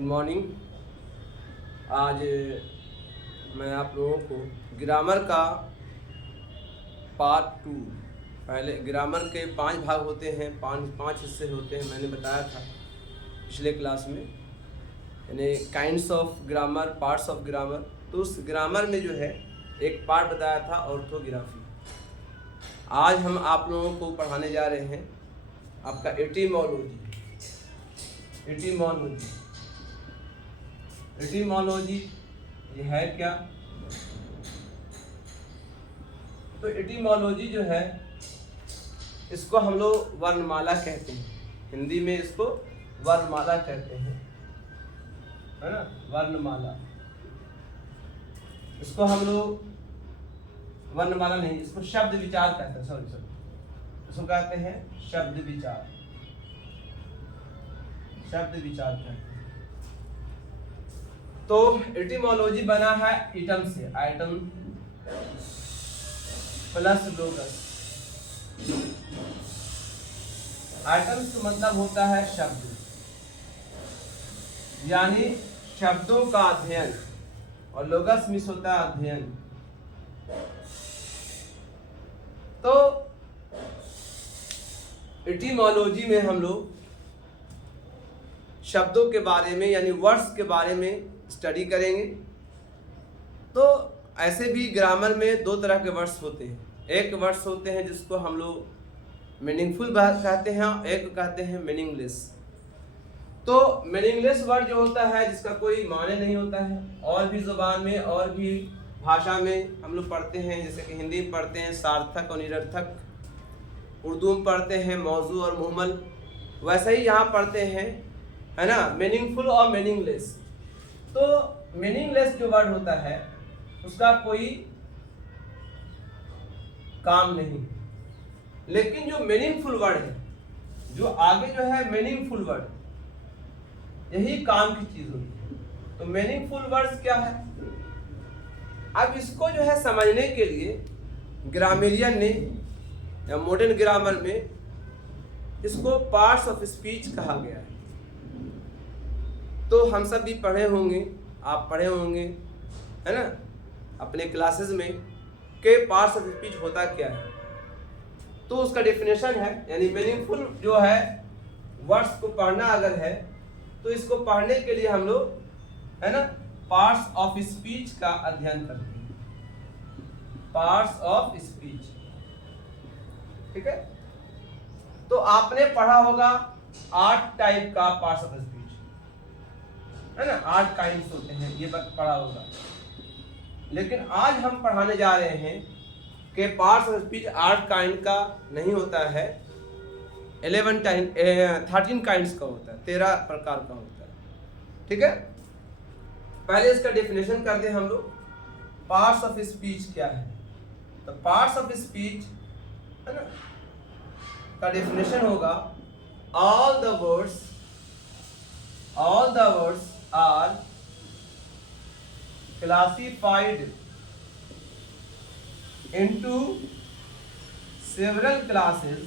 Good morning. आज मैं आप लोगों को ग्रामर का पार्ट 2, पहले ग्रामर के 5 भाग होते हैं, पाँच हिस्से होते हैं, मैंने बताया था पिछले क्लास में, यानी kinds of grammar, parts of grammar. तो उस ग्रामर में जो है एक पार्ट बताया था ऑर्थोग्राफी। आज हम आप लोगों को पढ़ाने जा रहे हैं आपका एटिमोलॉजी। एटिमोलॉजी ये है क्या? तो एटिमोलॉजी जो है इसको हम लोग वर्णमाला कहते हैं, हिंदी में इसको वर्णमाला कहते हैं, है ना, वर्णमाला। इसको हम लोग वर्णमाला नहीं, इसको शब्द विचार कहते हैं, सॉरी इसको कहते हैं शब्द विचार कहते हैं। तो एटिमोलॉजी बना है इटम से, आइटम प्लस लोगस। आइटम्स का मतलब होता है शब्द, यानी शब्दों का अध्ययन, और लोगस मिस होता है अध्ययन। तो एटिमोलॉजी में हम लोग शब्दों के बारे में यानी वर्ड्स के बारे में स्टडी करेंगे। तो ऐसे भी ग्रामर में 2 तरह के वर्ड्स होते हैं। एक वर्ड्स होते हैं जिसको हम लोग मीनिंगफुल कहते हैं, एक कहते हैं मीनिंगलेस। तो मीनिंगलेस वर्ड जो होता है जिसका कोई माने नहीं होता है, और भी ज़ुबान में और भी भाषा में हम लोग पढ़ते हैं, जैसे कि हिंदी में पढ़ते हैं सार्थक और निरर्थक, उर्दू में पढ़ते हैं मौजू और मुहमल, वैसे ही यहाँ पढ़ते हैं, है ना, मीनिंगफुल और मीनिंगलेस। तो मीनिंगलेस जो वर्ड होता है उसका कोई काम नहीं, लेकिन जो मीनिंगफुल वर्ड है, जो आगे जो है मीनिंगफुल वर्ड, यही काम की चीज होती है। तो मीनिंगफुल वर्ड्स क्या है? अब इसको जो है समझने के लिए ग्रामेरियन ने या मॉडर्न ग्रामर में इसको पार्ट्स ऑफ स्पीच कहा गया है। तो हम सब भी पढ़े होंगे, आप पढ़े होंगे, है ना, अपने क्लासेस में के पार्ट्स ऑफ स्पीच होता क्या है। तो उसका डेफिनेशन है, यानी मीनिंगफुल जो है वर्ड्स को पढ़ना अगर है तो इसको पढ़ने के लिए हम लोग, है ना, पार्ट्स ऑफ स्पीच का अध्ययन करते हैं। पार्ट्स ऑफ स्पीच, ठीक है। तो आपने पढ़ा होगा 8 टाइप का पार्ट्स ऑफ स्पीच, है ना, 8 काइंड्स होते हैं, ये पढ़ा होगा। लेकिन आज हम पढ़ाने जा रहे हैं कि पार्ट्स ऑफ स्पीच 8 काइंड का नहीं होता है, 13 काइंड्स का होता है, 13 प्रकार का होता है, ठीक है। पहले इसका डेफिनेशन करते हैं हम लोग, पार्ट्स ऑफ स्पीच क्या है। तो पार्ट्स ऑफ स्पीच, है ना, का डेफिनेशन होगा all the words are classified into several classes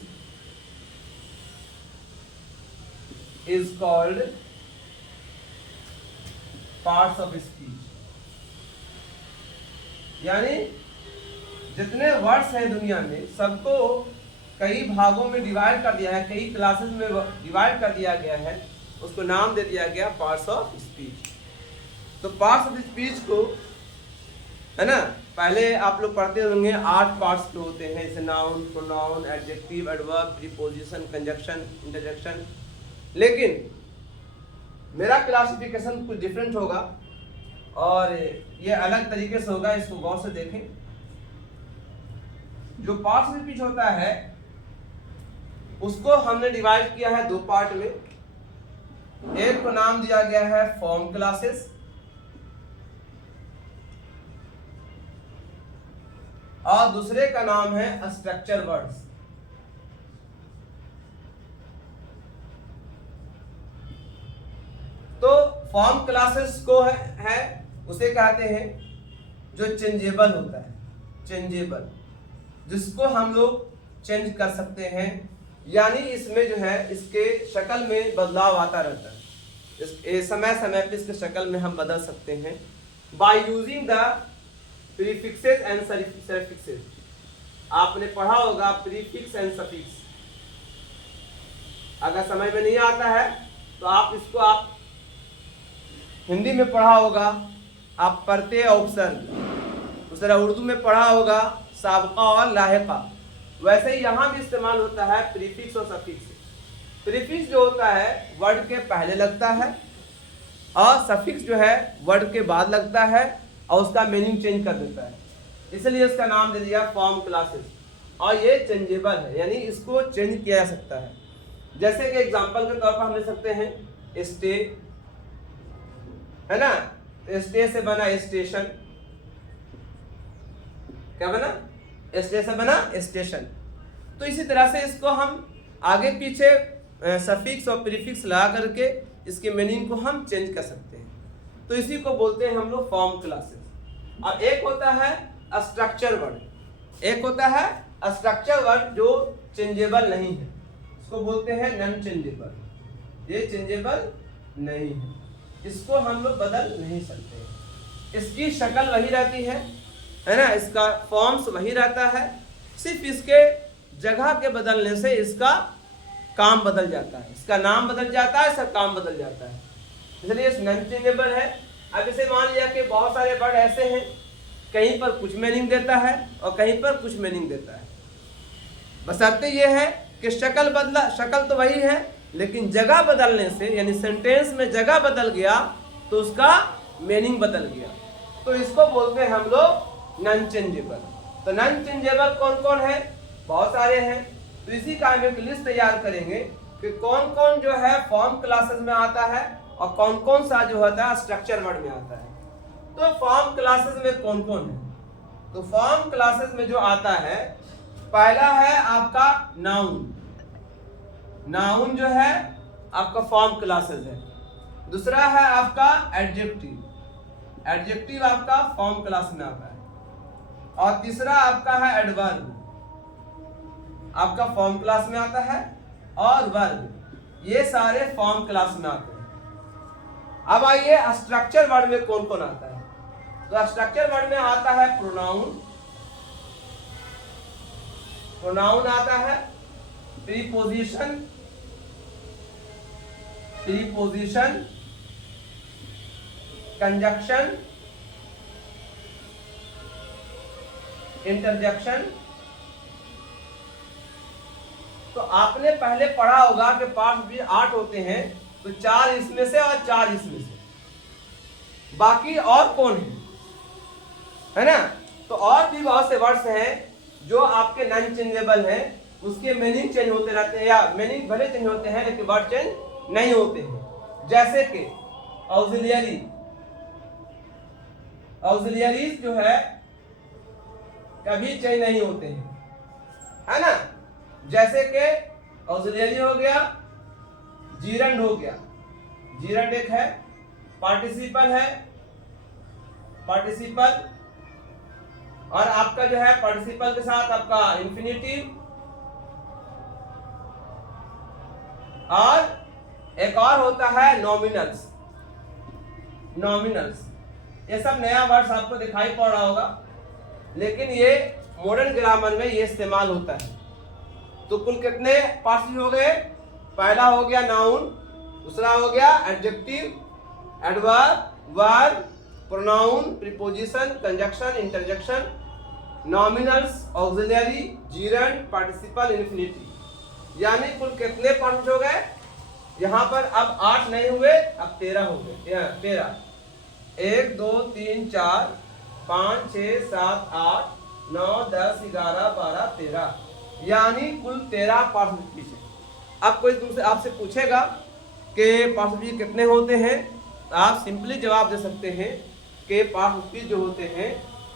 is called parts of speech। यानी जितने वर्ड्स हैं दुनिया में सबको कई भागों में डिवाइड कर दिया है, कई क्लासेस में डिवाइड कर दिया गया है, उसको नाम दे दिया गया पार्ट्स ऑफ स्पीच। तो पार्ट्स ऑफ स्पीच को, है ना, पहले आप लोग पढ़ते होंगे 8 पार्ट्स के होते हैं, जैसे noun, pronoun, adjective, adverb, preposition, conjunction, interjection. लेकिन मेरा क्लासिफिकेशन कुछ डिफरेंट होगा और ये अलग तरीके से होगा, इसको गौर से देखें। जो पार्ट्स ऑफ स्पीच होता है उसको हमने डिवाइड किया है 2 पार्ट में। एक को नाम दिया गया है फॉर्म क्लासेस, और दूसरे का नाम है स्ट्रक्चर वर्ड्स। तो फॉर्म क्लासेस को है उसे कहते हैं जो चेंजेबल होता है, चेंजेबल, जिसको हम लोग चेंज कर सकते हैं, यानी इसमें जो है इसके शक्ल में बदलाव आता रहता है। समय समय पे इसके शक्ल में हम बदल सकते हैं by using the prefixes and suffixes. आपने पढ़ा होगा प्रीफिक्स एंड सफिक्स। अगर समझ में नहीं आता है तो आप इसको आप हिंदी में पढ़ा होगा आप प्रत्यय उपसर्ग, उस तरह उर्दू में पढ़ा होगा साबका और लाहिका। वैसे ही यहाँ भी इस्तेमाल होता है प्रीफिक्स और सफिक्स। प्रीफिक्स जो होता है वर्ड के पहले लगता है और सफिक्स जो है वर्ड के बाद लगता है और उसका मीनिंग चेंज कर देता है, इसलिए इसका नाम दे दिया फॉर्म क्लासेस। और ये चेंजेबल है, यानी इसको चेंज किया जा सकता है। जैसे कि एग्जांपल के तौर पर हम ले सकते हैं स्टे, है ना, स्टे से बना स्टेशन। क्या बना? स्टे से बना स्टेशन। तो इसी तरह से इसको हम आगे पीछे सफिक्स और प्रीफिक्स लगा करके इसके मीनिंग को हम चेंज कर सकते हैं। तो इसी को बोलते हैं हम लोग फॉर्म क्लासेस। और एक होता है स्ट्रक्चर वर्ड, एक होता है स्ट्रक्चर वर्ड जो चेंजेबल नहीं है, इसको बोलते हैं नॉन चेंजेबल। ये चेंजेबल नहीं है, इसको हम लोग बदल नहीं सकते। इसकी शक्ल वही रहती है ना, इसका फॉर्म्स वही रहता है, सिर्फ इसके जगह के बदलने से इसका काम बदल जाता है, इसका नाम बदल जाता है, इसका काम बदल जाता है, इसलिए नॉन चेंजेबल है। अब इसे मान लिया कि बहुत सारे वर्ड ऐसे हैं कहीं पर कुछ मीनिंग देता है और कहीं पर कुछ मीनिंग देता है। बशर्ते ये है कि शक्ल बदला, शक्ल तो वही है लेकिन जगह बदलने से, यानी सेंटेंस में जगह बदल गया तो उसका मीनिंग बदल गया। तो इसको बोलते हैं हम लोग नॉन चेंजेबल। तो नॉन चेंजेबल कौन कौन है? बहुत सारे हैं। तो इसी का हम एक लिस्ट तैयार करेंगे कि कौन कौन जो है फॉर्म क्लासेस में आता है और कौन कौन सा जो होता है स्ट्रक्चर वर्ड में आता है। तो फॉर्म क्लासेस में कौन कौन है? तो फॉर्म क्लासेस में जो आता है, पहला है आपका नाउन। नाउन जो है आपका फॉर्म क्लासेस है। दूसरा है आपका एडजेक्टिव, एडजेक्टिव आपका फॉर्म क्लास में आता है। और तीसरा आपका है एडवर्ब, आपका फॉर्म क्लास में आता है। और वर्ब, ये सारे फॉर्म क्लास में आते हैं। अब आइए स्ट्रक्चर वर्ड में कौन कौन आता है। तो स्ट्रक्चर वर्ड में आता है प्रोनाउन, प्रोनाउन आता है, प्रीपोजिशन, प्रीपोजिशन, कंजक्शन, इंटरजेक्शन। तो आपने पहले पढ़ा होगा कि पार्ट्स भी 8 होते हैं, तो 4 इसमें से और 4 इसमें से, बाकी और कौन है ना। तो और भी बहुत से वर्ड्स हैं जो आपके नॉन चेंजेबल हैं, उसके मीनिंग चेंज होते रहते हैं, या मीनिंग भले चेंज होते हैं लेकिन वर्ड चेंज नहीं होते हैं। जैसे कि ऑक्सिलियरी, ऑक्सिलियरीज जो है कभी चेंज नहीं होते हैं, है ना। जैसे कि ऑक्सिलियरी हो गया, जीरंड हो गया, जीरंड एक है, पार्टिसिपल है, पार्टिसिपल, और आपका जो है पार्टिसिपल के साथ आपका इंफिनिटिव, और एक और होता है नॉमिनल्स। नॉमिनल्स ये सब नया वर्ड्स आपको दिखाई पड़ रहा होगा, लेकिन ये मॉडर्न ग्रामर में ये इस्तेमाल होता है। तो कुल कितने पार्ट्स हो गए? पहला हो गया नाउन, दूसरा हो गया adjective, adverb, verb, pronoun, preposition, conjunction, interjection, nominals, auxiliary, gerund, participle, infinitive. यानी कुल कितने पार्ट्स हो गए? यहाँ पर अब 8 नहीं हुए, अब 13 हो गए। 13, 1 2 3 4 5 6 7 8 9 10 11 12 13, यानी कुल 13 पार्ट्स है। अब कोई तुमसे आपसे पूछेगा कि पार्ट्स कितने होते हैं, तो आप सिंपली जवाब दे सकते हैं कि पार्ट्स जो होते हैं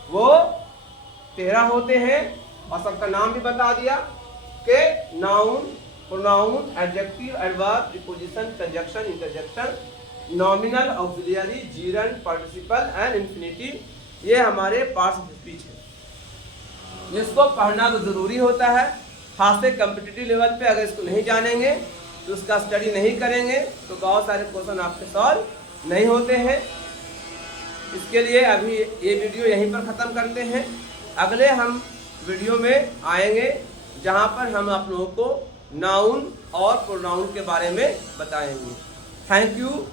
वो 13 होते हैं, और सबका नाम भी बता दिया कि noun, pronoun, adjective, adverb, preposition, conjunction, interjection, nominal, auxiliary, gerund, participle and infinitive. ये हमारे पार्ट्स ऑफ स्पीच है, जिसको पढ़ना तो जरूरी होता है, खास से कॉम्पिटिटिव लेवल पे अगर इसको नहीं जानेंगे कि उसका स्टडी नहीं करेंगे तो बहुत सारे क्वेश्चन आपके सॉल्व नहीं होते हैं। इसके लिए अभी ये वीडियो यहीं पर ख़त्म करते हैं। अगले हम वीडियो में आएंगे जहाँ पर हम आप लोगों को नाउन और प्रोनाउन के बारे में बताएंगे। Thank you.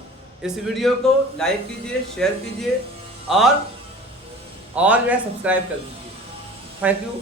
इस वीडियो को लाइक कीजिए, शेयर कीजिए और जो है सब्सक्राइब कर दीजिए। Thank you.